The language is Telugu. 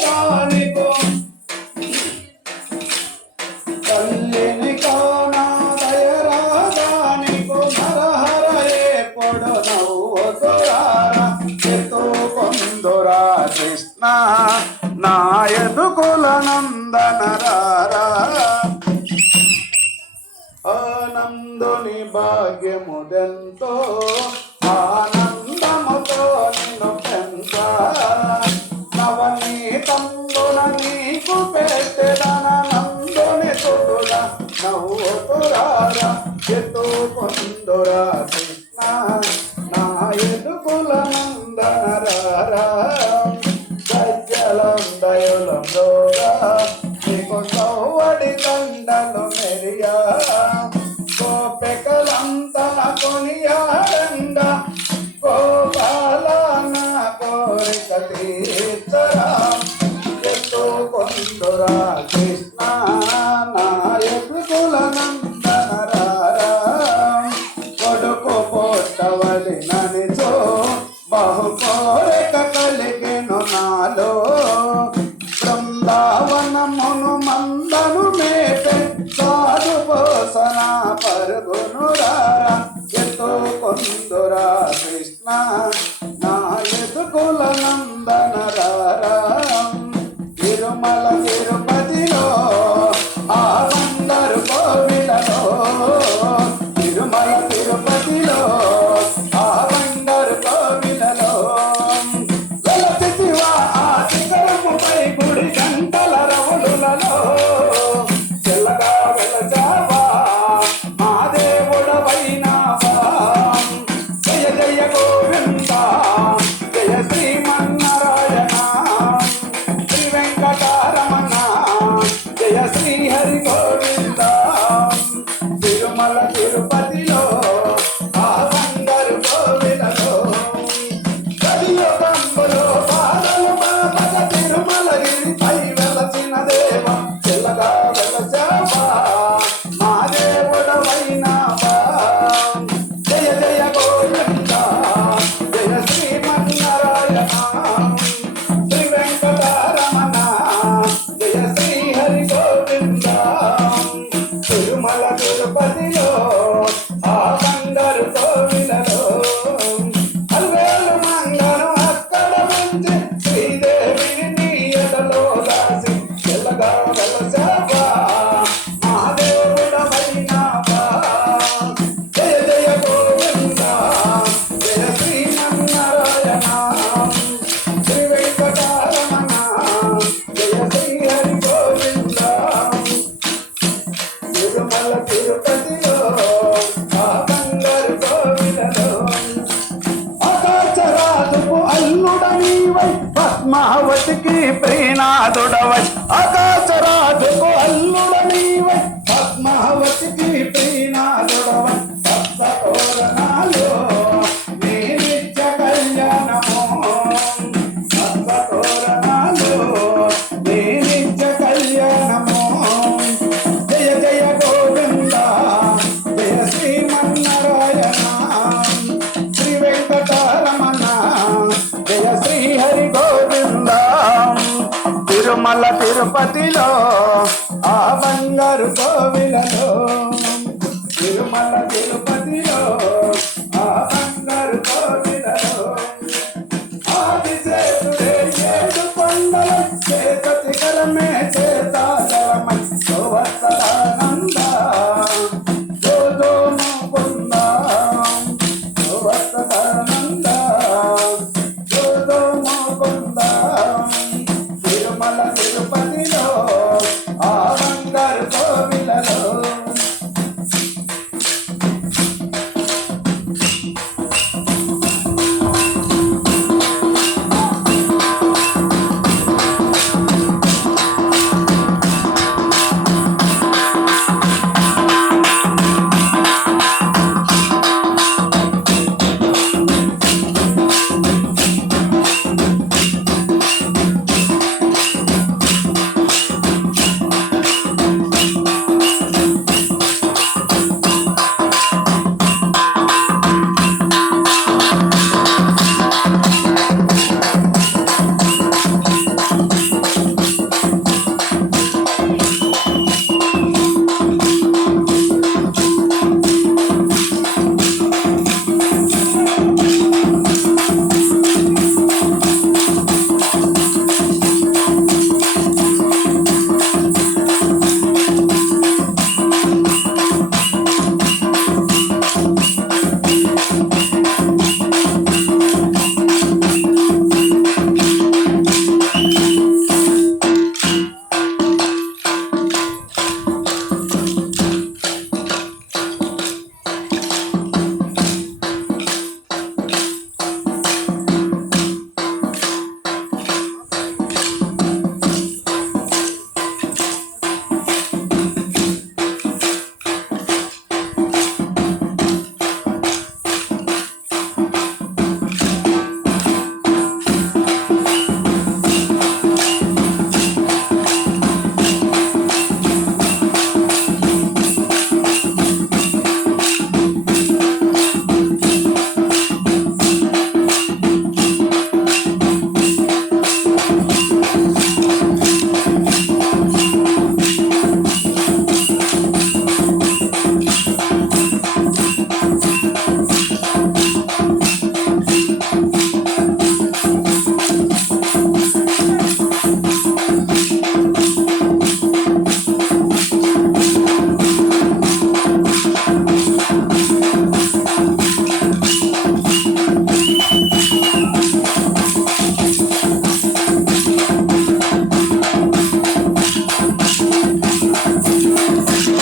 దానికో తల్లిని కానా దయరాదానికో నరహర ఎప్పుడు నవ్వుతురారా ఎత్తు కొందురా కృష్ణ నా ఎదుకుల నందనరారా ఆనందుని భాగ్యముదెంతో ఆనందముతో నిన్ను పెంచ నవనీతంబుల నీకు పెట్టెదన నందుని తుడుల నవ్వుతురారా ఎత్తు పొందురా కృష్ణ నా ఎదుకుల నందనరారా గజ్జలం దయులం రోగా నీకు సౌవడి దండలు మెరియా గోపికలంతా కొనియాడండ గోపాల నా కోరిక తీర్చరా ఎత్తు కొందురా కృష్ణ నా ఎదుకుల నందనరారా కొడుకు పొట్టవడి ననిచో బహు కోరిక కలిగెను నాలో బృందావనమును మందను మేపే సాధు పోసన పరుగును రారా ఎత్తు కొందురా కృష్ణ నా ఎదుకుల నందనరారా తిరుమల తిరుపతిలో ఆ బంగారు కోవిలలో తిరుమల తిరుపతిలో ఆ బంగారు కోవిలలో వెలసివా ఆ శిఖరముపై గుడి గంటల రవులులలో చెల్లగా వెలచావా మా దేవుడవైనావా జయ జయ గోవింద జయ శ్రీమన్నారాయణ శ్రీ వెంకటరమణ జయ శ్రీ హరి గోవింద తిరుమల తిరుపతిలో ఆ బంగారు కోవిలలో కలియుగంబులో బాలలు బాబల తిరుమలగిరిపై వెలసిన దేవ చెల్లగా వెలచావా మా దేవుడవైనావా జయ జయ గోవింద జయ శ్రీమన్నారాయణ శ్రీ వెంకటరమణ జయ శ్రీ హరి గోవింద తిరుమల తిరుపతిలో ఆ బంగారు కోవిలలో అల్వేలు మంగళం అక్కడ ఉంచి శ్రీదేవిని నీ ఎడలో దాసి చెల్లగా వెలసావా మా దేవుడవైనావా జయ జయ గోవింద జయ శ్రీమన్నారాయణ శ్రీ వెంకటరమణ జయ శ్రీ హరి గోవింద తిరుమల తిరుపతిలో ఆ బంగారు కోవిలలో ఆకాశరాజుకు అల్లుడనీవై పద్మావతికి ప్రీనాథుడవై ఆకాశరాజుకు అల్లుడనీవై పద్మావతికి ప్రీనాథుడవై సప్త తోరణాలు నీ నిత్య కళ్యాణము సప్త తోరణాలు నీ నిత్య కళ్యాణము జయ జయ గోవింద జయ శ్రీమన్నారాయణ శ్రీ వెంకటరమణ జయ శ్రీ హరి గోవింద తిరుమల తిరుపతిలో